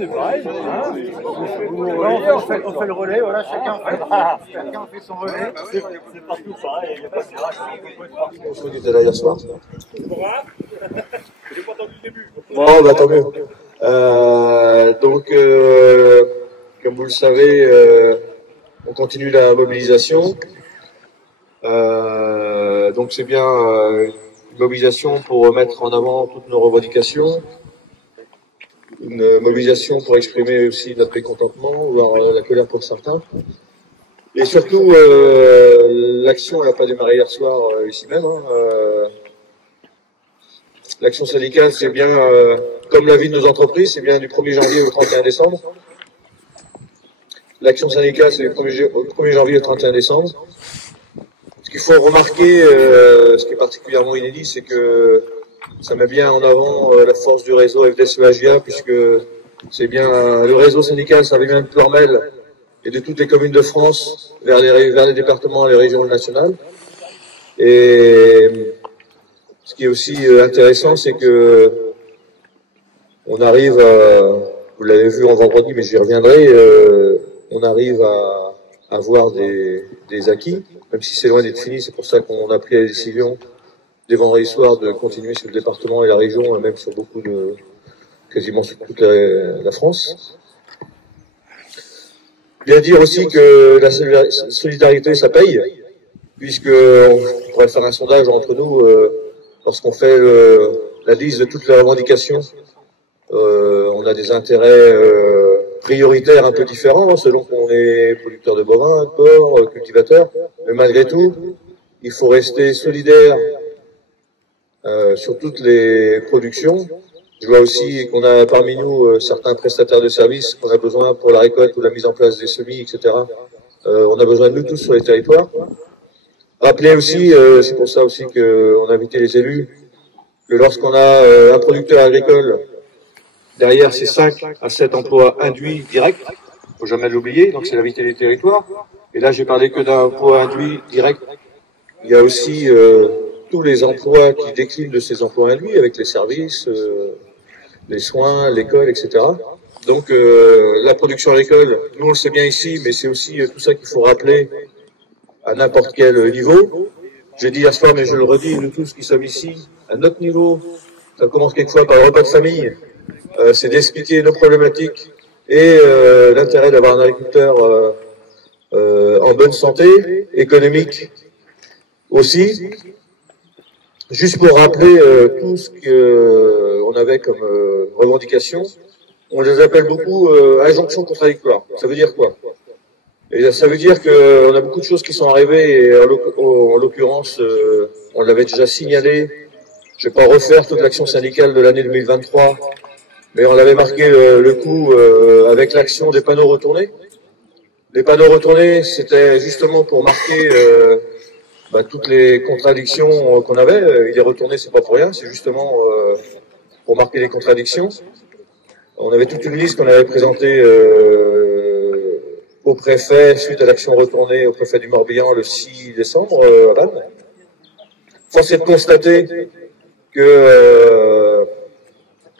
c'est pareil. Hein, on fait le relais, voilà, chacun fait son relais. c'est partout pareil, il n'y a pas de miracle. On se dit là hier soir. J'ai pas entendu le début. Bon, bah tant mieux. Donc, comme vous le savez, on continue la mobilisation. Donc c'est bien une mobilisation pour mettre en avant toutes nos revendications, une mobilisation pour exprimer aussi notre mécontentement, voire la colère pour certains. Et surtout, l'action n'a pas démarré hier soir ici même. L'action syndicale, c'est bien, comme la vie de nos entreprises, c'est bien du 1er janvier au 31 décembre. L'action syndicale, c'est du 1er janvier au 31 décembre. Ce qu'il faut remarquer, ce qui est particulièrement inédit, c'est que ça met bien en avant la force du réseau FDSE-AGIA, puisque c'est bien le réseau syndical, ça vient de Ploërmel et de toutes les communes de France vers les départements, les régions nationales. Et ce qui est aussi intéressant, c'est que on arrive à, vous l'avez vu en vendredi, mais j'y reviendrai, on arrive à avoir des acquis, même si c'est loin d'être fini. C'est pour ça qu'on a pris la décision dès vendredi soir de continuer sur le département et la région, et même sur beaucoup de, quasiment sur toute la France. Bien dire aussi que la solidarité, ça paye, puisque on pourrait faire un sondage entre nous lorsqu'on fait la liste de toutes les revendications. On a des intérêts prioritaires un peu différents, selon qu'on est producteur de bovins, porc, cultivateur, mais malgré tout, il faut rester solidaire sur toutes les productions. Je vois aussi qu'on a parmi nous certains prestataires de services qu'on a besoin pour la récolte ou la mise en place des semis, etc. On a besoin de nous tous sur les territoires. Rappelez aussi, c'est pour ça aussi qu'on a invité les élus, que lorsqu'on a un producteur agricole, derrière c'est 5 à 7 emplois induits directs, faut jamais l'oublier, donc c'est la vitalité des territoires. Et là j'ai parlé que d'un emploi induit direct. Il y a aussi tous les emplois qui déclinent de ces emplois induits, avec les services, les soins, l'école, etc. Donc la production agricole, nous on le sait bien ici, mais c'est aussi tout ça qu'il faut rappeler à n'importe quel niveau. J'ai dit hier soir, mais je le redis, nous tous qui sommes ici, à notre niveau, ça commence quelquefois par le repas de famille, c'est d'expliquer nos problématiques et l'intérêt d'avoir un agriculteur en bonne santé, économique aussi. Juste pour rappeler tout ce qu'on avait comme revendications, on les appelle beaucoup injonctions contradictoires. Ça veut dire quoi? Et ça veut dire qu'on a beaucoup de choses qui sont arrivées, et en l'occurrence, on l'avait déjà signalé. Je ne vais pas refaire toute l'action syndicale de l'année 2023, mais on avait marqué le coup avec l'action des panneaux retournés. Les panneaux retournés, c'était justement pour marquer toutes les contradictions qu'on avait. Il est retourné, c'est pas pour rien, c'est justement pour marquer les contradictions. On avait toute une liste qu'on avait présentée au préfet suite à l'action retournée au préfet du Morbihan le 6 décembre à Vannes. Force est de constater que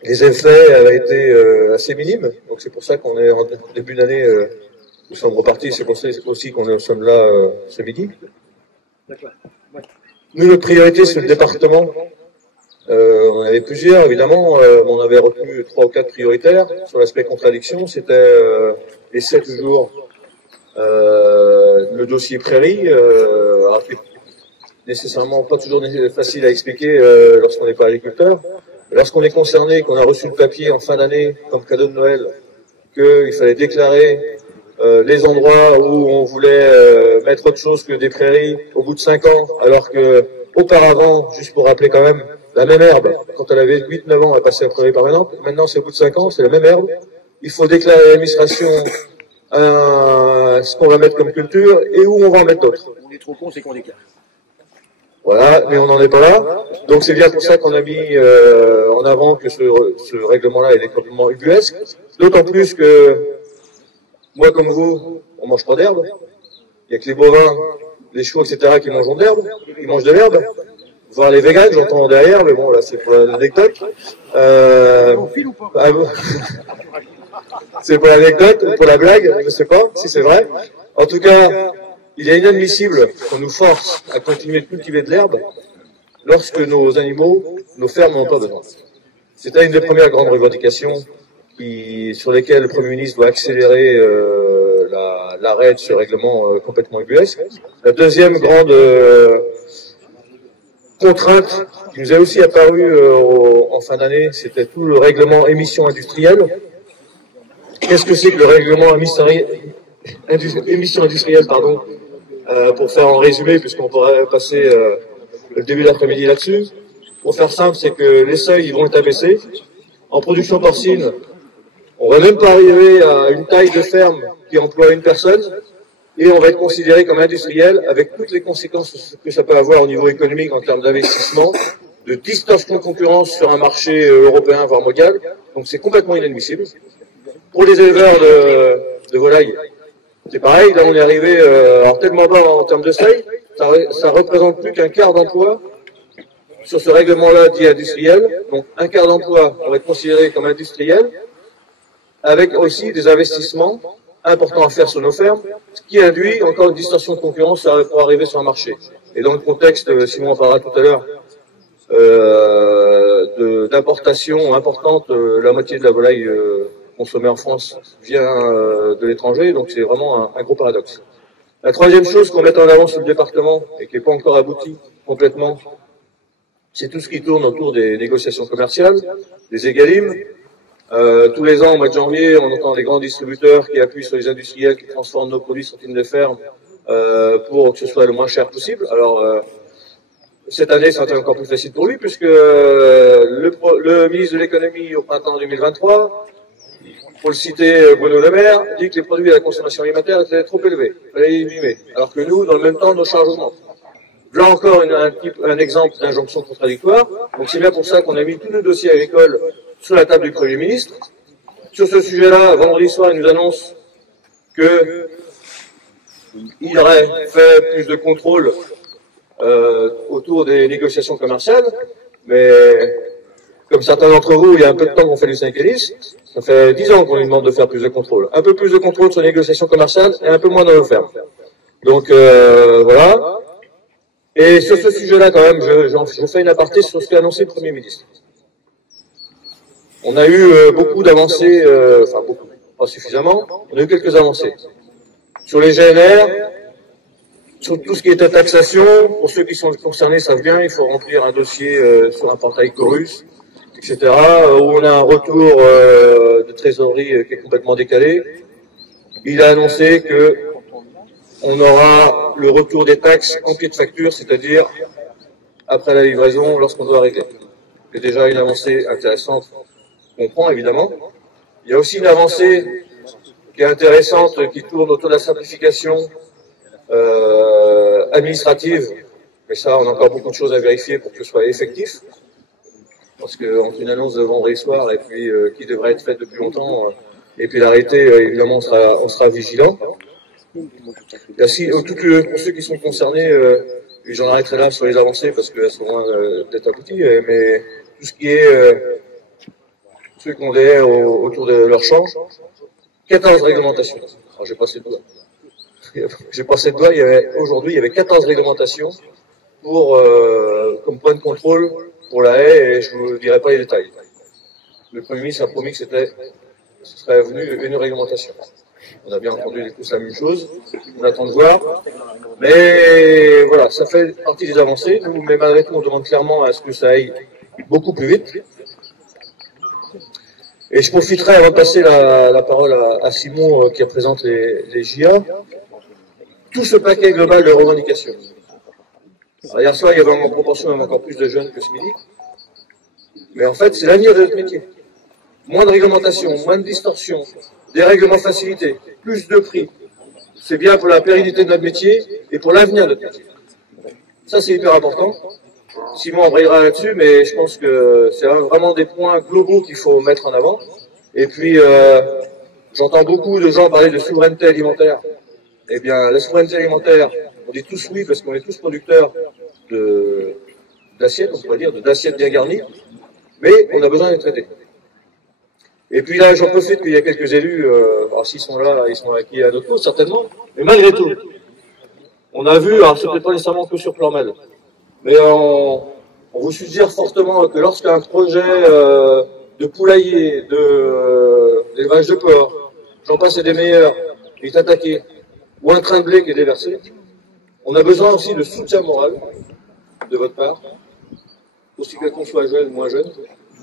les effets avaient été assez minimes. Donc c'est pour ça qu'on est en début d'année, nous sommes repartis. C'est pour ça aussi qu'on sommes là ce midi. Nous, notre priorité, c'est le département. On avait plusieurs, évidemment. On avait retenu 3 ou 4 prioritaires. Sur l'aspect contradiction, c'était l'essai toujours le dossier prairie. Nécessairement pas toujours facile à expliquer lorsqu'on n'est pas agriculteur. Lorsqu'on est concerné, qu'on a reçu le papier en fin d'année comme cadeau de Noël, qu'il fallait déclarer les endroits où on voulait mettre autre chose que des prairies au bout de 5 ans, alors que auparavant, juste pour rappeler quand même, la même herbe, quand elle avait 8-9 ans, elle passait à prairie permanente. Maintenant, c'est au bout de 5 ans, c'est la même herbe. Il faut déclarer à l'administration ce qu'on va mettre comme culture et où on va en mettre d'autres. On est trop con, c'est qu'on déclare. Voilà, mais on n'en est pas là. Donc c'est bien pour ça qu'on a mis en avant que ce règlement-là est complètement ubuesque. D'autant plus que moi comme vous, on mange pas d'herbe. Il y a que les bovins, les chevaux, etc. qui mangent de l'herbe, qui mangent de l'herbe. Voir les végans, j'entends derrière, mais bon là c'est pour l'anecdote. C'est pour l'anecdote ou pour la blague, je ne sais pas si c'est vrai. En tout cas, il est inadmissible qu'on nous force à continuer de cultiver de l'herbe lorsque nos animaux, nos fermes n'en ont pas besoin. C'était une des premières grandes revendications sur lesquelles le Premier ministre doit accélérer l'arrêt de ce règlement complètement ubuesque. La deuxième grande contrainte qui nous est aussi apparue en fin d'année, c'était tout le règlement émissions industrielles. Qu'est-ce que c'est que le règlement émissions industrielles, pardon, pour faire en résumé, puisqu'on pourrait passer le début d'après-midi là-dessus. Pour faire simple, c'est que les seuils ils vont être abaissés. En production porcine, on va même pas arriver à une taille de ferme qui emploie une personne, et on va être considéré comme industriel avec toutes les conséquences que ça peut avoir au niveau économique en termes d'investissement, de distorsion de concurrence sur un marché européen, voire mondial. Donc c'est complètement inadmissible. Pour les éleveurs de volailles, c'est pareil, là on est arrivé alors tellement bas en termes de seuil, ça représente plus qu'un quart d'emploi sur ce règlement-là dit industriel. Donc un quart d'emploi, on va être considéré comme industriel, avec aussi des investissements importants à faire sur nos fermes, ce qui induit encore une distorsion de concurrence pour arriver sur un marché. Et dans le contexte, Simon en parlera tout à l'heure, d'importation importante, la moitié de la volaille consommée en France vient de l'étranger, donc c'est vraiment un gros paradoxe. La troisième chose qu'on met en avant sur le département, et qui n'est pas encore abouti complètement, c'est tout ce qui tourne autour des négociations commerciales, des EGalim. Tous les ans, au mois de janvier, on entend les grands distributeurs qui appuient sur les industriels qui transforment nos produits sur une de ferme pour que ce soit le moins cher possible. Alors, cette année, ça a été encore plus facile pour lui, puisque le ministre de l'économie au printemps 2023, pour le citer, Bruno Le Maire, dit que les produits à la consommation alimentaire étaient trop élevés, il fallait les diminuer. Alors que nous, dans le même temps, nos charges augmentent. Là encore, un exemple d'injonction contradictoire. Donc c'est bien pour ça qu'on a mis tous nos dossiers agricoles sur la table du Premier ministre. Sur ce sujet-là, vendredi soir, il nous annonce qu'il aurait fait plus de contrôle autour des négociations commerciales, mais comme certains d'entre vous, il y a un peu de temps qu'on fait du 5 et 10, ça fait 10 ans qu'on lui demande de faire plus de contrôle. Un peu plus de contrôle sur les négociations commerciales et un peu moins dans nos fermes. Donc voilà. Et sur ce sujet-là, quand même, je fais une aparté sur ce qu'a annoncé le Premier ministre. On a eu beaucoup d'avancées, enfin beaucoup, pas suffisamment, on a eu quelques avancées. Sur les GNR, sur tout ce qui est taxation, pour ceux qui sont concernés savent bien, il faut remplir un dossier sur un portail Chorus, etc., où on a un retour de trésorerie qui est complètement décalé. Il a annoncé que on aura le retour des taxes en pied de facture, c'est-à-dire après la livraison, lorsqu'on doit régler. C'est déjà une avancée intéressante qu'on prend, évidemment. Il y a aussi une avancée qui est intéressante, qui tourne autour de la simplification administrative. Mais ça, on a encore beaucoup de choses à vérifier pour que ce soit effectif. Parce que entre une annonce de vendredi soir et puis qui devrait être faite depuis longtemps, et puis l'arrêté, évidemment, on sera vigilant. Pour ceux qui sont concernés, et j'en arrêterai là sur les avancées parce qu'elles sont loin d'être abouties, mais tout ce qui est secondaire autour de leur champ, 14 réglementations. Alors j'ai passé le doigt. J'ai passé le doigt, aujourd'hui il y avait 14 réglementations comme point de contrôle pour la haie, et je ne vous dirai pas les détails. Le Premier ministre a promis que ce serait venu une réglementation. On a bien entendu tous la même chose, on attend de voir. Mais voilà, ça fait partie des avancées. Nous, mais malgré tout, on demande clairement à ce que ça aille beaucoup plus vite. Et je profiterai avant de passer la parole à Simon qui représente les JA. Tout ce paquet global de revendications. Alors, hier soir, il y avait en proportion même encore plus de jeunes que ce midi. Mais en fait, c'est l'avenir de notre métier. Moins de réglementation, moins de distorsion, des règlements facilités, plus de prix. C'est bien pour la pérennité de notre métier et pour l'avenir de notre métier. Ça, c'est hyper important. Simon embrayera là-dessus, mais je pense que c'est vraiment des points globaux qu'il faut mettre en avant. Et puis, j'entends beaucoup de gens parler de souveraineté alimentaire. Eh bien, la souveraineté alimentaire, on dit tous oui parce qu'on est tous producteurs d'assiettes, on pourrait dire, d'assiettes bien garnies, mais on a besoin d'être traités. Et puis là, j'en profite qu'il y a quelques élus, alors s'ils sont là, ils sont acquis à notre cause, certainement, mais malgré tout, on a vu, alors c'est peut-être pas nécessairement que sur Plan-Med, mais on vous suggère fortement que lorsqu'un projet de poulailler, d'élevage de porc, j'en passe et des meilleurs, est attaqué, ou un train de blé qui est déversé, on a besoin aussi de soutien moral de votre part, aussi bien qu'on soit jeune ou moins jeune,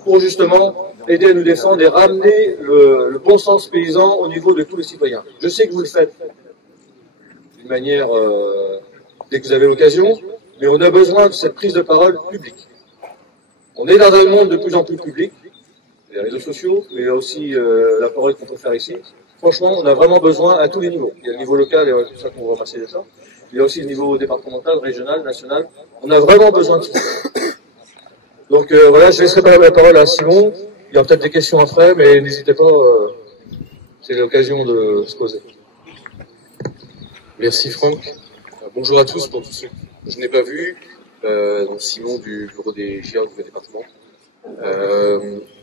pour justement aider à nous défendre et ramener le bon sens paysan au niveau de tous les citoyens. Je sais que vous le faites d'une manière dès que vous avez l'occasion, mais on a besoin de cette prise de parole publique. On est dans un monde de plus en plus public, les réseaux sociaux, mais il y a aussi la parole qu'on peut faire ici. Franchement, on a vraiment besoin à tous les niveaux. Il y a le niveau local, et c'est pour ça qu'on va passer de ça. Il y a aussi le niveau départemental, régional, national. On a vraiment besoin de ça. Donc voilà, je laisserai la parole à Simon. Il y aura peut-être des questions après, mais n'hésitez pas, c'est l'occasion de se poser. Merci Franck. Bonjour à tous pour tous ceux que je n'ai pas vus. Donc Simon du bureau des GIA du département.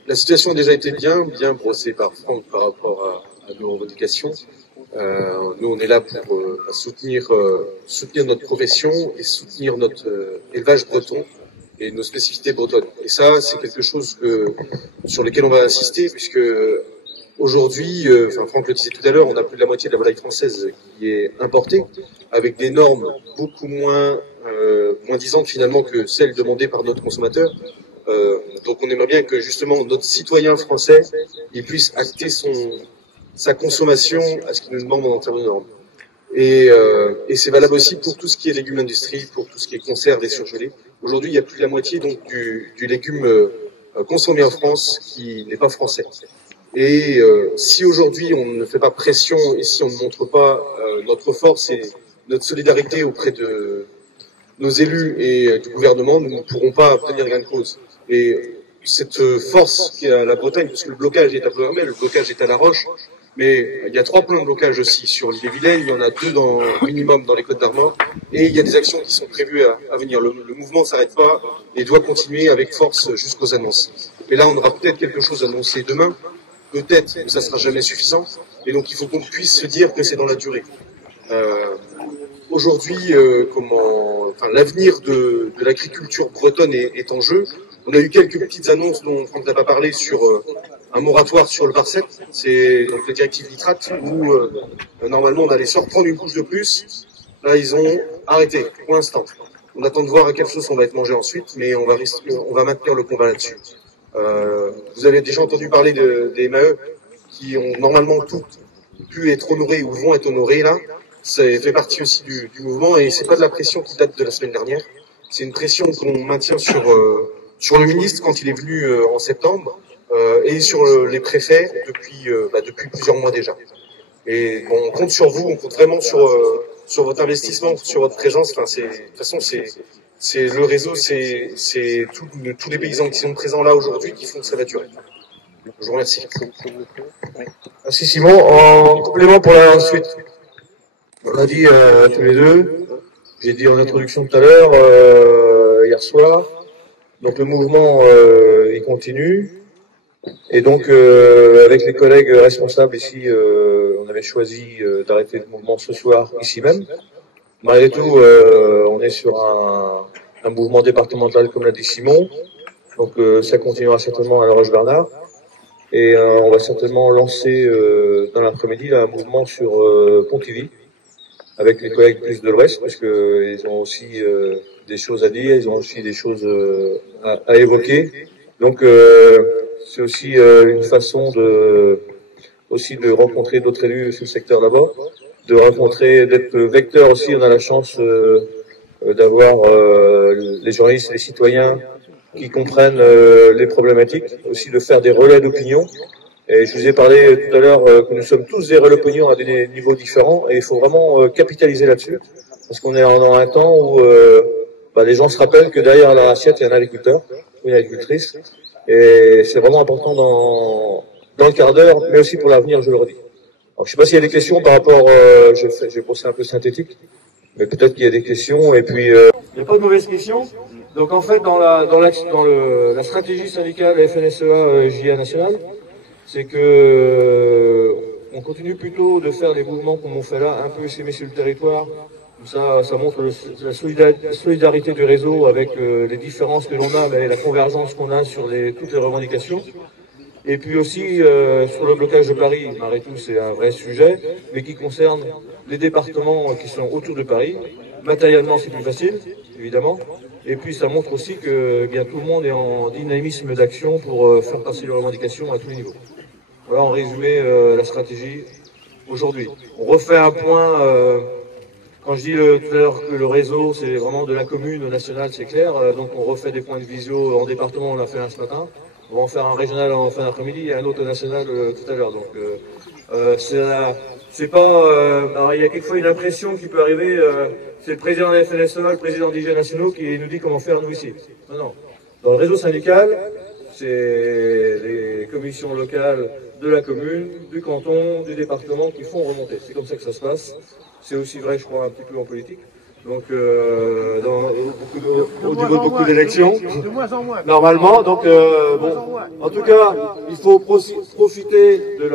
La situation a déjà été bien brossée par Franck par rapport à nos revendications. Nous on est là pour soutenir notre profession et soutenir notre élevage breton et nos spécificités bretonnes. Et ça, c'est quelque chose sur lequel on va insister, puisque aujourd'hui, Franck le disait tout à l'heure, on a plus de la moitié de la volaille française qui est importée, avec des normes beaucoup moins disantes finalement que celles demandées par notre consommateur. Donc on aimerait bien que justement notre citoyen français il puisse acter sa consommation à ce qu'il nous demande en termes de normes. Et c'est valable aussi pour tout ce qui est légumes industrie, pour tout ce qui est conserve et surgelé. Aujourd'hui, il y a plus de la moitié donc du légume consommé en France qui n'est pas français. Et si aujourd'hui on ne fait pas pression et si on ne montre pas notre force et notre solidarité auprès de nos élus et du gouvernement, nous ne pourrons pas obtenir gain de cause. Et cette force qui est à la Bretagne, parce que le blocage est à Ploermel, le blocage est à La Roche, mais il y a 3 points de blocage aussi sur l'île-et-Vilaine, il y en a 2 minimum dans les Côtes d'Armor, et il y a des actions qui sont prévues à venir. Le mouvement ne s'arrête pas et doit continuer avec force jusqu'aux annonces. Et là, on aura peut-être quelque chose à annoncer demain, peut-être que ça sera jamais suffisant, et donc il faut qu'on puisse se dire que c'est dans la durée. Aujourd'hui, l'avenir de l'agriculture bretonne est en jeu. On a eu quelques petites annonces dont Franck n'a pas parlé sur un moratoire sur le Parsep, c'est donc la directive nitrate où normalement on allait se reprendre une couche de plus. Là ils ont arrêté pour l'instant. On attend de voir à quelle sauce on va être mangé ensuite, mais on va maintenir le combat là-dessus. Vous avez déjà entendu parler des MAE qui ont normalement tout pu être honorés ou vont être honorés là. Ça fait partie aussi du mouvement et c'est pas de la pression qui date de la semaine dernière. C'est une pression qu'on maintient sur le ministre quand il est venu en septembre et sur les préfets depuis plusieurs mois déjà. Et bon, on compte sur vous, on compte vraiment sur votre investissement, sur votre présence. Enfin, de toute façon, c'est le réseau, c'est tous les paysans qui sont présents là aujourd'hui qui font que ça va durer. Je vous remercie. Merci Simon. En complément pour la suite, on l'a dit tous les deux, j'ai dit en introduction tout à l'heure, hier soir, donc le mouvement il continue, et donc avec les collègues responsables ici, on avait choisi d'arrêter le mouvement ce soir, ici même. Malgré tout, on est sur un mouvement départemental comme l'a dit Simon, donc ça continuera certainement à La Roche-Bernard. Et on va certainement lancer dans l'après-midi un mouvement sur Pontivy, avec les collègues plus de l'Ouest, parce que ils ont aussi des choses à dire, ils ont aussi des choses à évoquer. Donc c'est aussi une façon de rencontrer d'autres élus sur le secteur là-bas, d'être vecteur aussi. On a la chance d'avoir les journalistes et les citoyens qui comprennent les problématiques, aussi de faire des relais d'opinion. Et je vous ai parlé tout à l'heure que nous sommes tous des relais d'opinion à des niveaux différents et il faut vraiment capitaliser là-dessus. Parce qu'on est dans un temps où les gens se rappellent que derrière leur assiette, il y a un agriculteur ou une agricultrice. Et c'est vraiment important dans le quart d'heure, mais aussi pour l'avenir, je le redis. Alors, je sais pas s'il y a des questions par rapport, j'ai pensé un peu synthétique, mais peut-être qu'il y a des questions et puis... Il n'y a pas de mauvaises questions. Donc en fait, dans la stratégie syndicale FNSEA JA nationale, c'est que on continue plutôt de faire des mouvements comme on fait là, un peu essaimer sur le territoire. Ça montre la solidarité du réseau avec les différences que l'on a, mais la convergence qu'on a sur toutes les revendications. Et puis aussi sur le blocage de Paris, malgré tout c'est un vrai sujet, mais qui concerne les départements qui sont autour de Paris. Matériellement c'est plus facile, évidemment. Et puis ça montre aussi que bien tout le monde est en dynamisme d'action pour faire passer les revendications à tous les niveaux. Voilà en résumé la stratégie aujourd'hui. On refait un point, quand je dis tout à l'heure que le réseau c'est vraiment de la commune au national, c'est clair, donc on refait des points de visio en département, on l'a fait un ce matin. On va en faire un régional en fin d'après-midi et un autre national tout à l'heure. Donc c'est pas. Alors il y a quelquefois une impression qui peut arriver. C'est le président de la FNSEA, le président d'IG nationaux qui nous dit comment faire nous ici. Non, non. Dans le réseau syndical, c'est les commissions locales de la commune, du canton, du département qui font remonter. C'est comme ça que ça se passe. C'est aussi vrai, je crois, un petit peu en politique. Donc, au niveau de beaucoup d'élections, De moins en moins. normalement. Donc, bon, en tout cas, il faut profiter de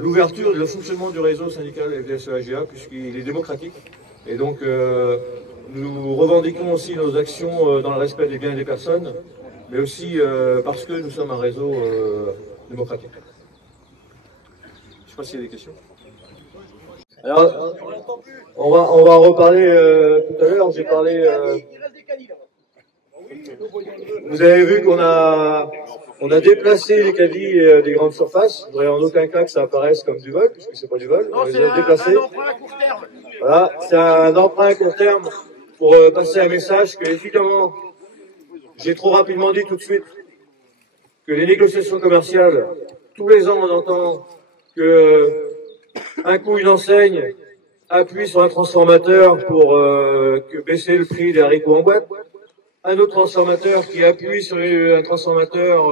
l'ouverture, du fonctionnement du réseau syndical FDSEA-GA, puisqu'il est démocratique. Et donc, nous revendiquons aussi nos actions dans le respect des biens et des personnes, mais aussi parce que nous sommes un réseau démocratique. Je ne sais pas s'il y a des questions. Alors, on va reparler tout à l'heure. J'ai parlé. Vous avez vu qu'on a déplacé les caddies des grandes surfaces. Je voudrais en aucun cas que ça apparaisse comme du vol, puisque c'est pas du vol. On les a déplacés. Voilà, c'est un emprunt à court terme pour passer un message que évidemment j'ai trop rapidement dit tout de suite que les négociations commerciales, tous les ans on entend que un coup une enseigne appuie sur un transformateur pour baisser le prix des haricots en boîte, un autre transformateur qui appuie sur un transformateur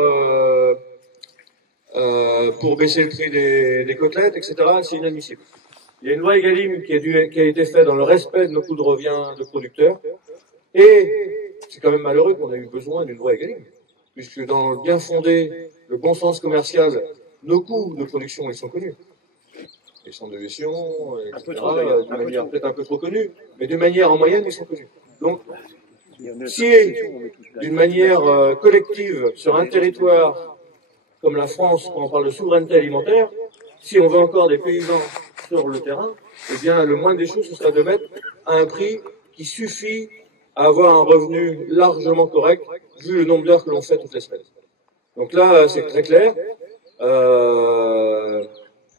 pour baisser le prix des côtelettes, etc. C'est inadmissible. Il y a une loi Egalim qui a été faite dans le respect de nos coûts de revient de producteurs, et c'est quand même malheureux qu'on ait eu besoin d'une loi Egalim, puisque dans le bien fondé, le bon sens commercial, nos coûts de production, ils sont connus. Les centres de gestion, etc., de manière peut-être un peu trop connue, mais de manière en moyenne, ils sont connus. Donc, si d'une manière collective, sur un territoire comme la France, quand on parle de souveraineté alimentaire, si on veut encore des paysans sur le terrain, eh bien, le moindre des choses, ce serait de mettre à un prix qui suffit à avoir un revenu largement correct, vu le nombre d'heures que l'on fait toutes les semaines. Donc là, c'est très clair.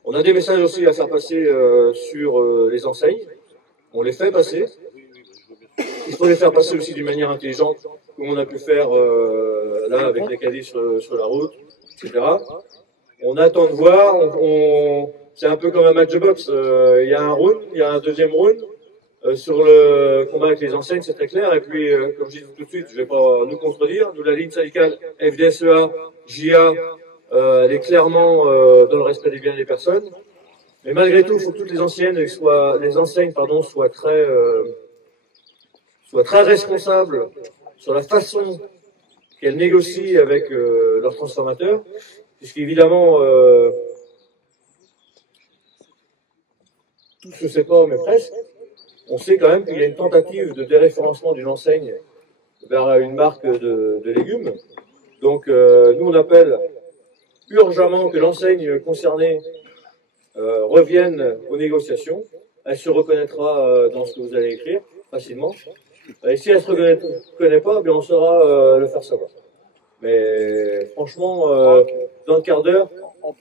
On a des messages aussi à faire passer sur les enseignes. On les fait passer. Il faut les faire passer aussi d'une manière intelligente, comme on a pu faire là avec les caddies sur la route, etc. On attend de voir. C'est un peu comme un match de boxe. Il y a un round, il y a un deuxième round. Sur le combat avec les enseignes, c'est très clair. Et puis, comme je dis tout de suite, je ne vais pas nous contredire. Nous, la ligne syndicale FDSEA, JA, elle est clairement dans le respect des biens des personnes. Mais malgré tout, il faut que toutes les enseignes soient très responsables sur la façon qu'elles négocient avec leurs transformateurs, puisqu'évidemment, tout se sait pas, mais presque. On sait quand même qu'il y a une tentative de déréférencement d'une enseigne vers une marque de légumes. Donc, nous, on appelle urgemment que l'enseigne concernée revienne aux négociations. Elle se reconnaîtra dans ce que vous allez écrire facilement. Et si elle ne se reconnaît pas, bien on saura le faire savoir. Mais franchement, dans le quart d'heure, On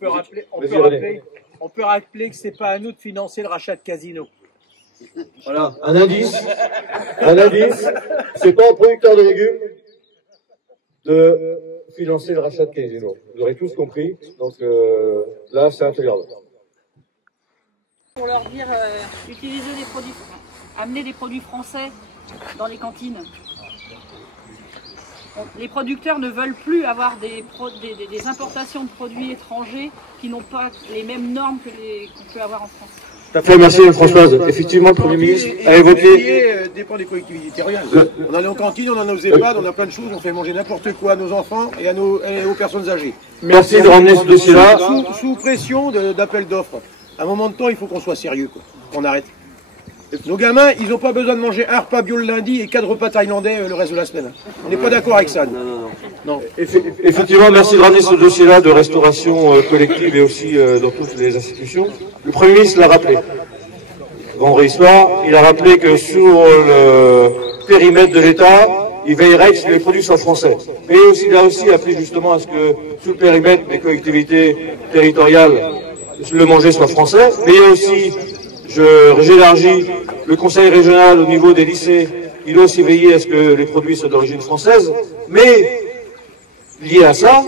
peut rappeler que c'est pas à nous de financer le rachat de Casino. Voilà, un indice, c'est pas aux producteurs de légumes de financer le rachat de Casino. Vous aurez tous compris, donc là c'est intolérable. Pour leur dire, utiliser des produits, amener des produits français dans les cantines. Les producteurs ne veulent plus avoir des importations de produits étrangers qui n'ont pas les mêmes normes qu'on peut avoir en France. Tout à fait, merci Françoise. Effectivement, le Premier ministre a évoqué... dépend des collectivités territoriales. On en est en cantine, on en a aux EHPAD, on a plein de choses, on fait manger n'importe quoi à nos enfants et aux personnes âgées. Merci de ramener ce dossier-là. Sous pression d'appel d'offres. À un moment de temps, il faut qu'on soit sérieux, quoi. Qu'on arrête. Nos gamins, ils n'ont pas besoin de manger un repas bio le lundi et 4 repas thaïlandais le reste de la semaine. On n'est pas d'accord avec ça. Non. Effectivement, merci de ramener ce dossier-là de restauration collective et aussi dans toutes les institutions. Le Premier ministre l'a rappelé. Vendredi soir, il a rappelé que sur le périmètre de l'État, il veillerait que les produits soient français. Mais il a aussi appelé justement à ce que sous le périmètre des collectivités territoriales, le manger soit français. Mais il y a aussi, j'élargis, le conseil régional au niveau des lycées, il doit aussi veiller à ce que les produits soient d'origine française. Mais lié à ça,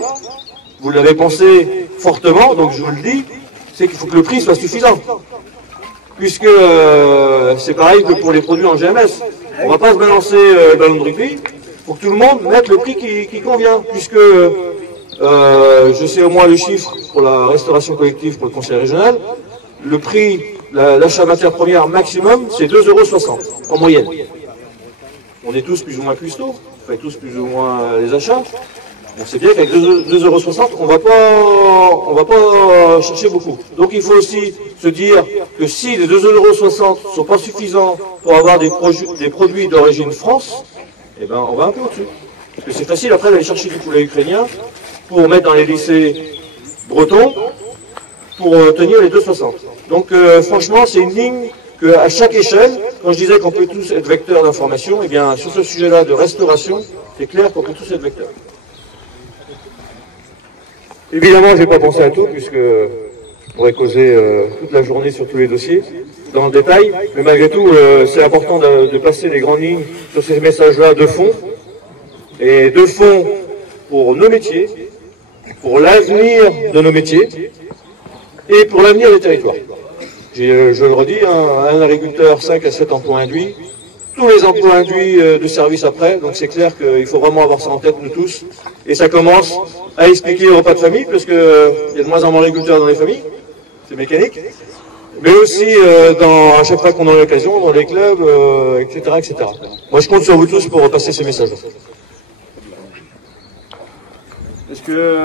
vous l'avez pensé fortement, donc je vous le dis, c'est qu'il faut que le prix soit suffisant. Puisque c'est pareil que pour les produits en GMS. On ne va pas se balancer le ballon de rugby pour que tout le monde mette le prix qui convient. Puisque je sais au moins le chiffre pour la restauration collective pour le conseil régional, le prix, l'achat matière première maximum, c'est 2,60 € en moyenne. On est tous plus ou moins custos, on fait tous plus ou moins les achats. On sait bien qu'avec 2,60 €, on va pas chercher beaucoup. Donc il faut aussi se dire que si les 2,60 € sont pas suffisants pour avoir des produits d'origine France, eh ben on va un peu au-dessus. Parce que c'est facile après d'aller chercher du poulet ukrainien pour mettre dans les lycées bretons pour tenir les 2,60 €. Donc franchement, c'est une ligne qu'à chaque échelle, quand je disais qu'on peut tous être vecteurs d'information, eh bien sur ce sujet-là de restauration, c'est clair qu'on peut tous être vecteurs. Évidemment, je n'ai pas pensé à tout, puisque je pourrais causer toute la journée sur tous les dossiers, dans le détail, mais malgré tout, c'est important de passer les grandes lignes sur ces messages-là de fond, et de fond pour nos métiers, pour l'avenir de nos métiers, et pour l'avenir des territoires. Je le redis, un agriculteur, 5 à 7 emplois induits, tous les emplois induits de service après, donc c'est clair qu'il faut vraiment avoir ça en tête, nous tous. Et ça commence à expliquer au repas de famille, parce qu'il y a de moins en moins d'agriculteurs dans les familles, c'est mécanique, mais aussi à chaque fois qu'on a l'occasion, dans les clubs, etc., etc. Moi je compte sur vous tous pour repasser ces messages. Est-ce que...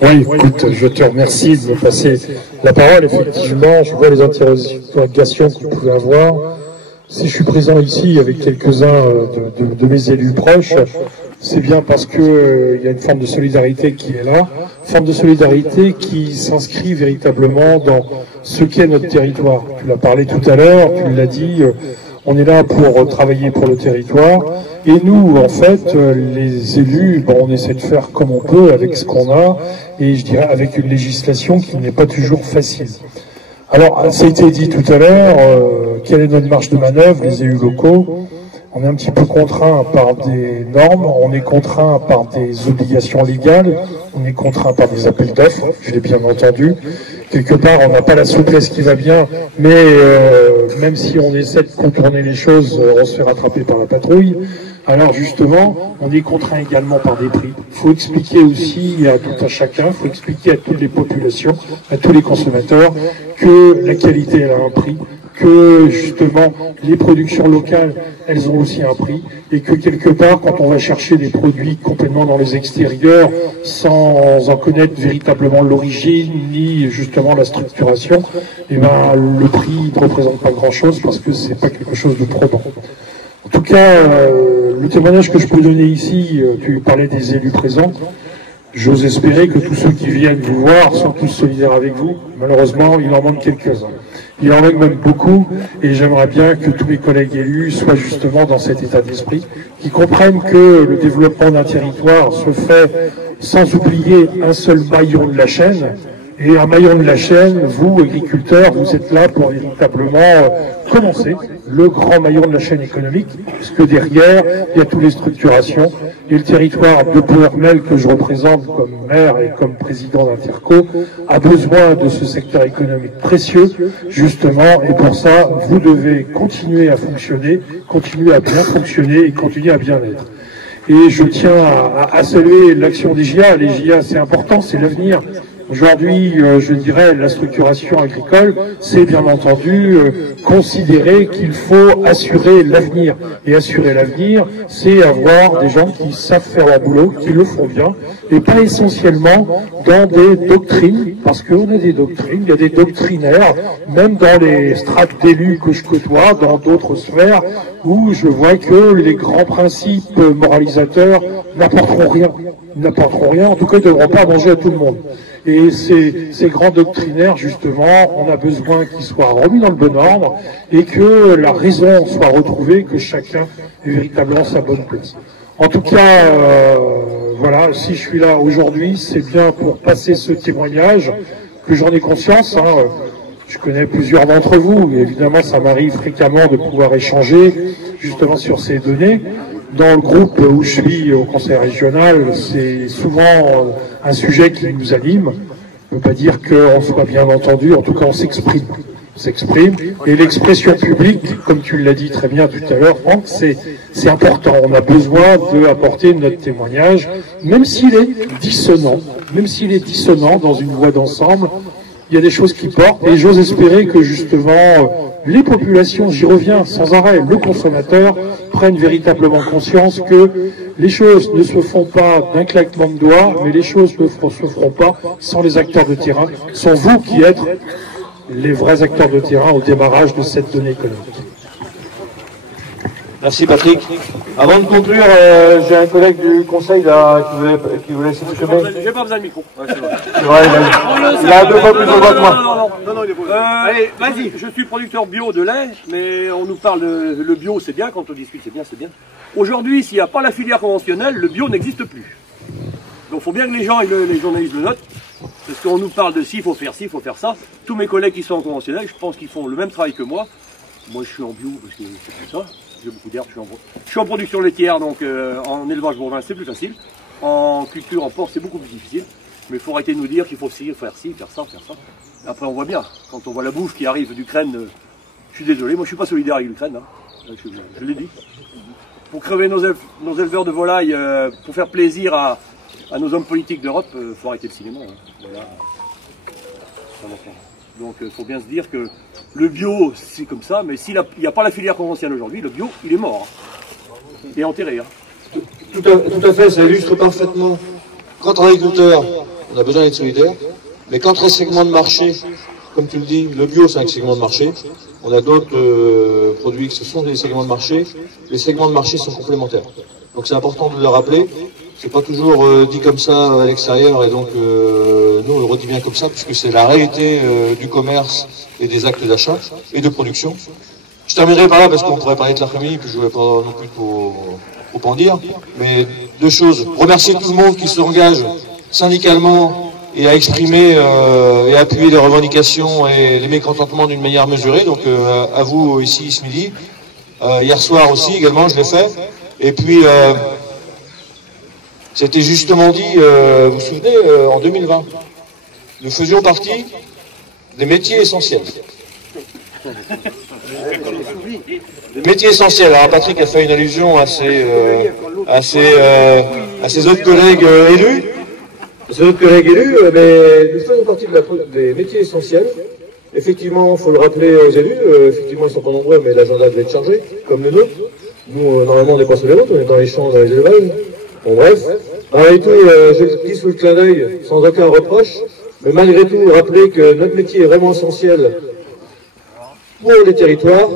Oui, écoute, je te remercie de me passer la parole. Effectivement, je vois les interrogations que vous pouvez avoir. Si je suis présent ici avec quelques-uns de mes élus proches, c'est bien parce que il y a une forme de solidarité qui est là, forme de solidarité qui s'inscrit véritablement dans ce qu'est notre territoire. Tu l'as parlé tout à l'heure, tu l'as dit, on est là pour travailler pour le territoire. Et nous, en fait, les élus, on essaie de faire comme on peut avec ce qu'on a, et je dirais avec une législation qui n'est pas toujours facile. Alors, ça a été dit tout à l'heure, quelle est notre marge de manœuvre, les élus locaux? On est un petit peu contraint par des normes, on est contraint par des obligations légales, on est contraint par des appels d'offres, je l'ai bien entendu. Quelque part, on n'a pas la souplesse qui va bien, mais même si on essaie de contourner les choses, on se fait rattraper par la patrouille. Alors justement, on est contraint également par des prix. Il faut expliquer aussi à tout un chacun, il faut expliquer à toutes les populations, à tous les consommateurs, que la qualité elle a un prix, que justement les productions locales, elles ont aussi un prix, et que quelque part, quand on va chercher des produits complètement dans les extérieurs, sans en connaître véritablement l'origine, ni justement la structuration, eh ben, le prix ne représente pas grand-chose, parce que c'est pas quelque chose de probant. En tout cas, le témoignage que je peux donner ici, tu parlais des élus présents, j'ose espérer que tous ceux qui viennent vous voir sont tous solidaires avec vous. Malheureusement, il en manque quelques-uns. Il en manque même beaucoup, et j'aimerais bien que tous mes collègues élus soient justement dans cet état d'esprit, qui comprennent que le développement d'un territoire se fait sans oublier un seul maillon de la chaîne. Et un maillon de la chaîne, vous, agriculteurs, vous êtes là pour véritablement commencer le grand maillon de la chaîne économique, puisque derrière, il y a toutes les structurations. Et le territoire de Ploërmel, que je représente comme maire et comme président d'Interco, a besoin de ce secteur économique précieux, justement, et pour ça, vous devez continuer à fonctionner, continuer à bien fonctionner et continuer à bien être. Et je tiens à saluer l'action des JA. Les JA, c'est important, c'est l'avenir. Aujourd'hui, je dirais, la structuration agricole, c'est bien entendu considérer qu'il faut assurer l'avenir. Et assurer l'avenir, c'est avoir des gens qui savent faire leur boulot, qui le font bien, et pas essentiellement dans des doctrines, parce qu'on a des doctrines, il y a des doctrinaires, même dans les strates d'élus que je côtoie, dans d'autres sphères, où je vois que les grands principes moralisateurs n'apporteront rien. Ils n'apporteront rien, en tout cas ils ne devront pas manger à tout le monde. Et ces grands doctrinaires, justement, on a besoin qu'ils soient remis dans le bon ordre et que la raison soit retrouvée, que chacun ait véritablement sa bonne place. En tout cas, voilà, si je suis là aujourd'hui, c'est bien pour passer ce témoignage, que j'en ai conscience. Je connais plusieurs d'entre vous, et évidemment ça m'arrive fréquemment de pouvoir échanger justement sur ces données. Dans le groupe où je suis au conseil régional, c'est souvent un sujet qui nous anime. On ne peut pas dire qu'on soit bien entendu, en tout cas on s'exprime. On s'exprime, et l'expression publique, comme tu l'as dit très bien tout à l'heure, Franck, c'est important. On a besoin d'apporter notre témoignage, même s'il est dissonant, dans une voix d'ensemble. Il y a des choses qui portent, et j'ose espérer que justement les populations, j'y reviens sans arrêt, le consommateur, prennent véritablement conscience que les choses ne se font pas d'un claquement de doigts, mais les choses ne se feront pas sans les acteurs de terrain. Ce sont vous qui êtes les vrais acteurs de terrain au démarrage de cette donnée économique. Merci Patrick. Avant de conclure, j'ai un collègue du conseil là, qui voulait s'exprimer. J'ai pas besoin de micro. Ouais, c'est vrai. C'est vrai, il a 2 fois plus de voix que moi. Non, il est beau. Allez, vas-y. Je suis producteur bio de lait, mais on nous parle de le bio, c'est bien, quand on discute, c'est bien, c'est bien. Aujourd'hui, s'il n'y a pas la filière conventionnelle, le bio n'existe plus. Donc il faut bien que les gens et les journalistes le notent, parce qu'on nous parle de ci, il faut faire ci, il faut faire ça. Tous mes collègues qui sont en conventionnel, je pense qu'ils font le même travail que moi. Moi, je suis en bio, parce que c'est comme ça. J'ai beaucoup d'herbe, je suis en production laitière, donc en élevage bovin c'est plus facile. En culture, en porc c'est beaucoup plus difficile. Mais il faut arrêter de nous dire qu'il faut faire ci, faire ça, faire ça. Après on voit bien, quand on voit la bouffe qui arrive d'Ukraine, je suis désolé, moi je suis pas solidaire avec l'Ukraine, hein. Je l'ai dit. Pour crever nos éleveurs de volailles, pour faire plaisir à nos hommes politiques d'Europe, il faut arrêter le cinéma. Hein. Voilà. Donc il faut bien se dire que le bio, c'est comme ça, mais s'il n'y a pas la filière conventionnelle aujourd'hui, le bio, il est mort. Hein. Il est enterré. Hein. Tout à fait, ça illustre parfaitement. Quand on est agriculteur, on a besoin d'être solidaire, mais quand on a un segment de marché, comme tu le dis, le bio c'est un segment de marché, on a d'autres produits qui sont des segments de marché, les segments de marché sont complémentaires. Donc c'est important de le rappeler. C'est pas toujours dit comme ça à l'extérieur, et donc nous on le redit bien comme ça, puisque c'est la réalité du commerce et des actes d'achat et de production. Je terminerai par là, parce qu'on pourrait parler de l'après-midi, puis je ne vais pas non plus trop en dire, mais 2 choses. Remercier tout le monde qui s'engage syndicalement et à exprimer et à appuyer les revendications et les mécontentements d'une manière mesurée, donc à vous ici ce midi. Hier soir aussi également, je l'ai fait. Et puis... c'était justement dit, vous vous souvenez, en 2020, nous faisions partie des métiers essentiels. Des métiers essentiels. Alors Patrick a fait une allusion à ses autres collègues élus. Mais nous faisons partie des métiers essentiels. Effectivement, il faut le rappeler aux élus, effectivement ils ne sont pas nombreux, mais l'agenda devait être chargé, comme le nôtre. Nous, normalement, on n'est pas sur les routes, on est dans les champs, dans les élevages. Bon bref, malgré tout, je le dis sous le clin d'œil, sans aucun reproche, mais malgré tout, rappeler que notre métier est vraiment essentiel pour les territoires,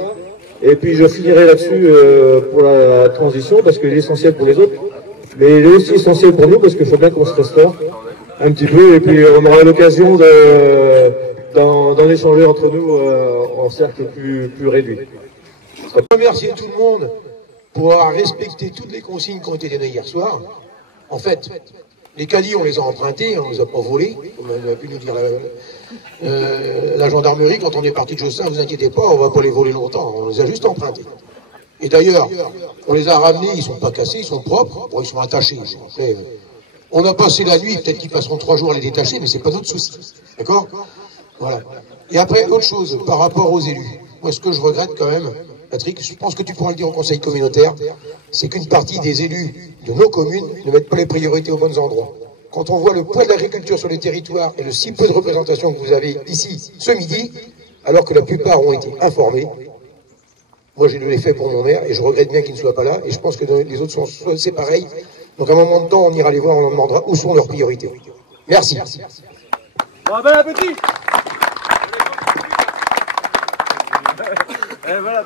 et puis je finirai là-dessus pour la transition, parce qu'il est essentiel pour les autres, mais il est aussi essentiel pour nous, parce qu'il faut bien qu'on se restaure un petit peu, et puis on aura l'occasion d'en échanger entre nous en cercle plus réduit. Je remercie tout le monde pour avoir respecté toutes les consignes qui ont été données hier soir. En fait, les caddies, on les a empruntés, on ne les a pas volés, comme a pu nous dire la gendarmerie. Quand on est parti de Josselin, ne vous inquiétez pas, on ne va pas les voler longtemps, on les a juste empruntés. Et d'ailleurs, on les a ramenés, ils ne sont pas cassés, ils sont propres, bon, ils sont attachés. Après, on a passé la nuit, peut-être qu'ils passeront 3 jours à les détacher, mais c'est pas notre souci. D'accord? Voilà. Et après, autre chose, par rapport aux élus. Moi, ce que je regrette quand même, Patrick, je pense que tu pourras le dire au conseil communautaire, c'est qu'une partie des élus de nos communes ne mettent pas les priorités aux bons endroits. quand on voit le poids de l'agriculture sur les territoires et le si peu de représentation que vous avez ici ce midi, alors que la plupart ont été informés. Moi, j'ai de l'effet pour mon maire et je regrette bien qu'il ne soit pas là. Et je pense que les autres c'est pareil. Donc, à un moment de temps, on ira les voir, on leur demandera où sont leurs priorités. Merci. Bon appétit. Et voilà.